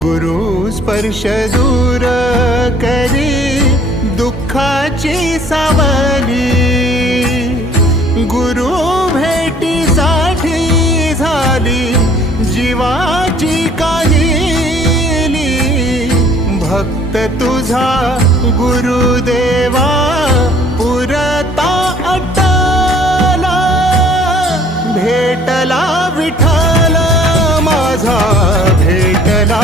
गुरु स्पर्श दूर करी दुःखाची सावली, गुरु भेटीसाठी झाली जीवाची काहिली। भक्त तुझा गुरुदेवा पुरता अटला, भेटला विठ्ठल माझा, भेटला